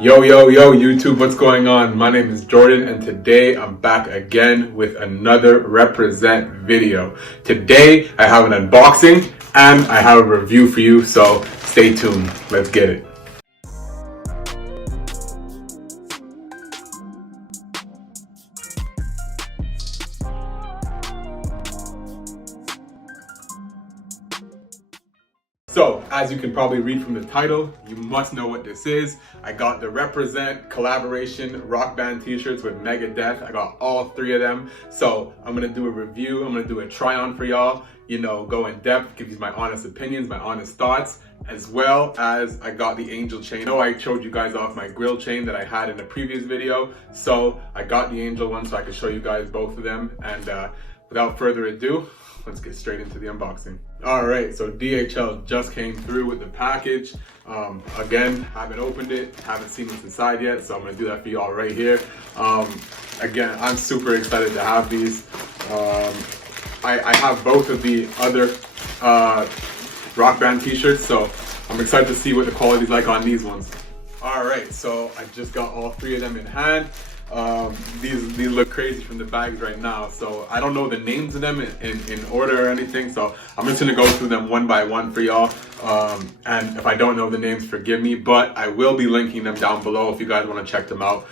Yo, YouTube, what's going on? My name is Jordan, and today I'm back again with another Represent video. Today, I have an unboxing and I have a review for you, so stay tuned. Let's get it. So, as you can probably read from the title, you must know what this is. I got the Represent Collaboration rock band t-shirts with Megadeth. I got all three of them. So, I'm gonna do a review, I'm gonna do a try on for y'all, go in depth, give you my honest opinions, my honest thoughts, as well as I got the Angel chain. I know I showed you guys off my grill chain that I had in a previous video. So, I got the Angel one so I could show you guys both of them. And without further ado, let's get straight into the unboxing. All right, so DHL just came through with the package. Again, haven't opened it, haven't seen what's inside yet, so I'm gonna do that for you all right here. Again, I'm super excited to have these. I have both of the other rock band t-shirts, so I'm excited to see what the quality's like on these ones. All right, so I just got all three of them in hand. These look crazy from the bags right now, so I don't know the names of them in order or anything, so I'm just gonna go through them one by one for y'all. And if I don't know the names, forgive me, but I will be linking them down below if you guys want to check them out.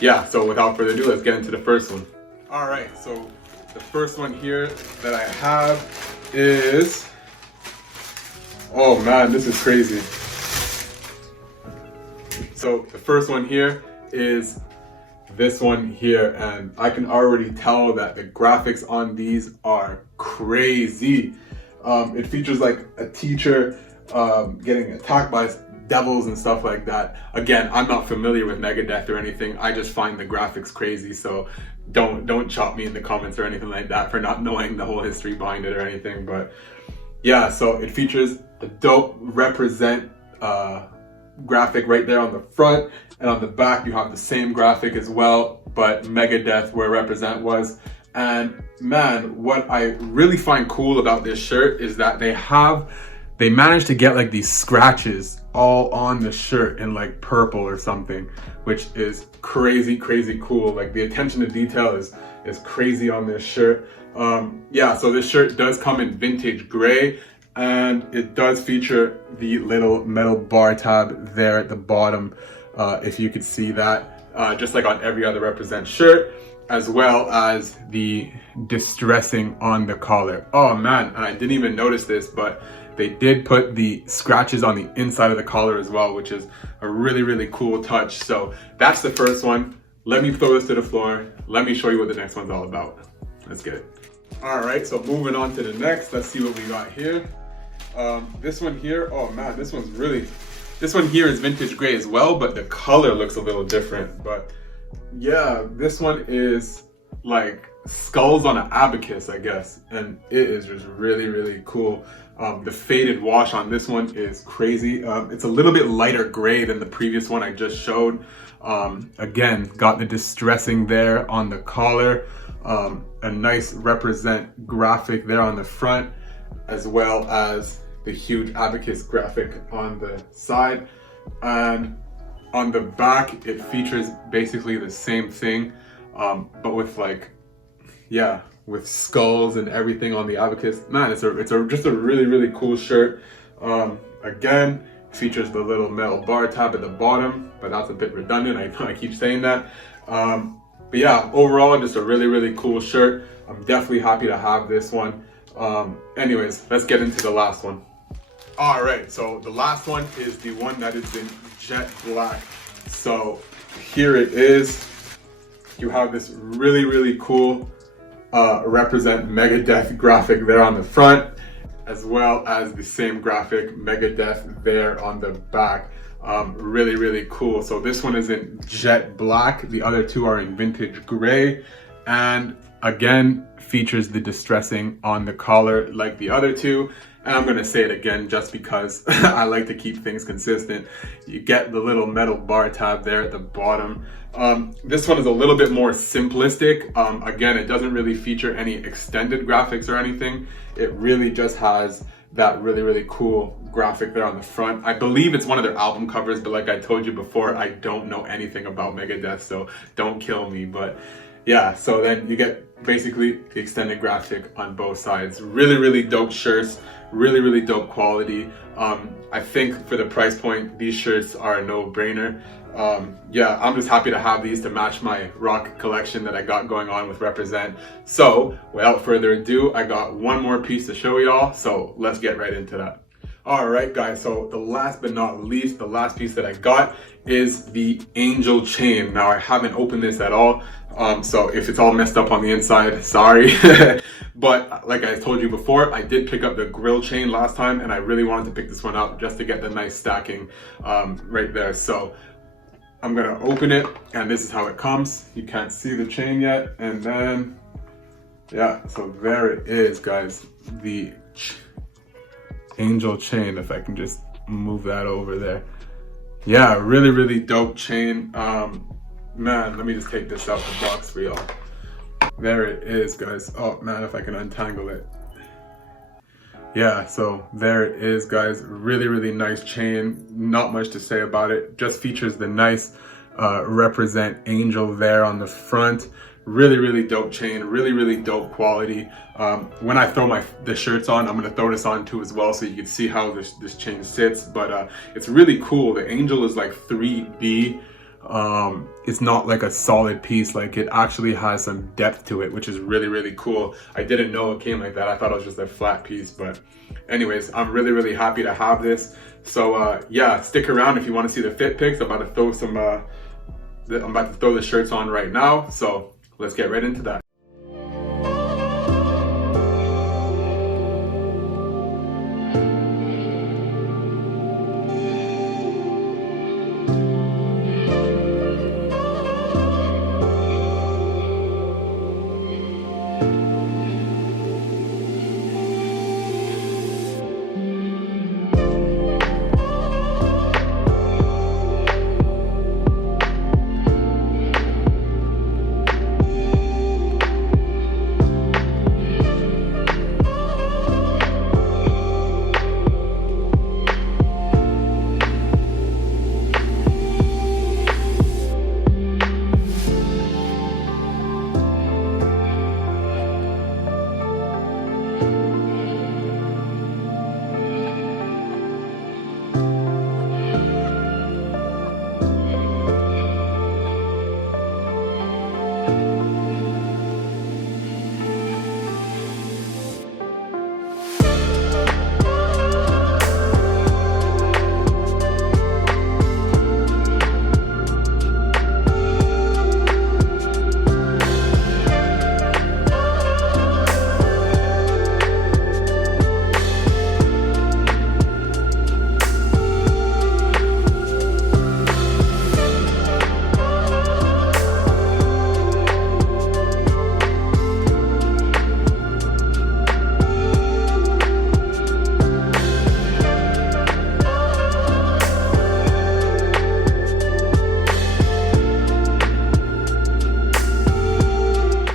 Yeah, so without further ado, let's get into the first one. All right, so the first one here that I have is, oh man, this is crazy. So the first one here is this one here, and I can already tell that the graphics on these are crazy. It features like a teacher getting attacked by devils and stuff like that. Again, I'm not familiar with Megadeth or anything. I just find the graphics crazy, so don't chop me in the comments or anything like that for not knowing the whole history behind it or anything. But yeah, so it features a dope Represent graphic right there on the front, and on the back you have the same graphic as well, but Megadeth where Represent was. And man, what I really find cool about this shirt is that they managed to get like these scratches all on the shirt in like purple or something, which is crazy cool. Like the attention to detail is crazy on this shirt. Yeah, so this shirt does come in vintage gray, and it does feature the little metal bar tab there at the bottom, if you could see that, just like on every other Represent shirt, as well as the distressing on the collar. Oh man, and I didn't even notice this, but they did put the scratches on the inside of the collar as well, which is a really cool touch. So that's the first one. Let me throw this to the floor. Let me show you what the next one's all about. Let's get it. All right, so moving on to the next, let's see what we got here. This one here, oh man, this one here is vintage gray as well, but the color looks a little different. But yeah, this one is like skulls on an abacus, I guess, and it is just really cool. The faded wash on this one is crazy. It's a little bit lighter gray than the previous one I just showed. Again, got the distressing there on the collar, a nice Represent graphic there on the front, as well as the huge abacus graphic on the side. And on the back, it features basically the same thing, but with like, yeah, with skulls and everything on the abacus. Man, it's just a really cool shirt. Again, features the little metal bar tab at the bottom, but that's a bit redundant. I know I keep saying that. But yeah, overall, just a really cool shirt. I'm definitely happy to have this one. Anyways, let's get into the last one. All right, so the last one is the one that is in jet black. So here it is. You have this really cool Represent Megadeth graphic there on the front, as well as the same graphic Megadeth there on the back. Really cool. So this one is in jet black. The other two are in vintage gray, and again features the distressing on the collar like the other two. And I'm gonna say it again just because I like to keep things consistent. You get the little metal bar tab there at the bottom. This one is a little bit more simplistic. Again, it doesn't really feature any extended graphics or anything. It really just has that really cool graphic there on the front. I believe it's one of their album covers, but like I told you before, I don't know anything about Megadeth, so don't kill me. But yeah, so then you get basically the extended graphic on both sides. Really dope shirts, really dope quality. I think for the price point, these shirts are a no-brainer. Yeah, I'm just happy to have these to match my rock collection that I got going on with Represent. So without further ado, I got one more piece to show y'all, so let's get right into that. All right, guys, so the last but not least, the last piece that I got is the angel chain. Now, I haven't opened this at all, so if it's all messed up on the inside, sorry. But like I told you before, I did pick up the grill chain last time, and I really wanted to pick this one up just to get the nice stacking right there. So I'm gonna open it, and this is how it comes. You can't see the chain yet, and then, yeah, so there it is, guys. The angel chain, if I can just move that over there. Yeah, really dope chain. Man, let me just take this out the box for y'all. There it is, guys. Oh man, if I can untangle it. Yeah, so there it is, guys. Really nice chain. Not much to say about it. Just features the nice Represent angel there on the front. Really dope chain. Really dope quality. When I throw the shirts on, I'm gonna throw this on too as well, so you can see how this chain sits. But it's really cool. The angel is like 3D. It's not like a solid piece. Like, it actually has some depth to it, which is really cool. I didn't know it came like that. I thought it was just a flat piece. But anyways, I'm really happy to have this. So yeah, stick around if you want to see the fit pics. I'm about to throw some I'm about to throw the shirts on right now, so let's get right into that.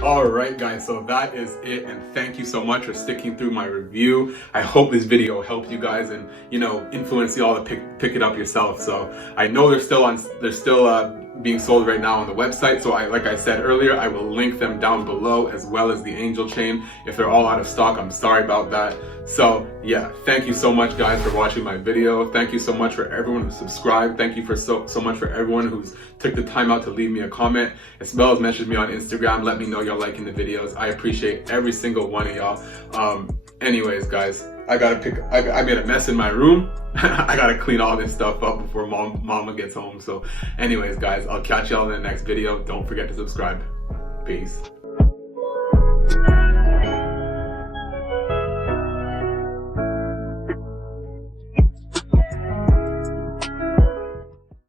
Alright guys, so that is it, and thank you so much for sticking through my review. I hope this video helped you guys and, you know, influence you all to pick it up yourself. So I know they're still being sold right now on the website, so like I said earlier, I will link them down below, as well as the angel chain. If they're all out of stock, I'm sorry about that. So yeah, thank you so much guys for watching my video. Thank you so much for everyone who subscribed. Thank you for so much for everyone who's took the time out to leave me a comment, as well as message me on Instagram. Let me know y'all liking the videos. I appreciate every single one of y'all. Anyways guys, I made a mess in my room. I gotta clean all this stuff up before mama gets home. So anyways guys, I'll catch y'all in the next video. Don't forget to subscribe. Peace.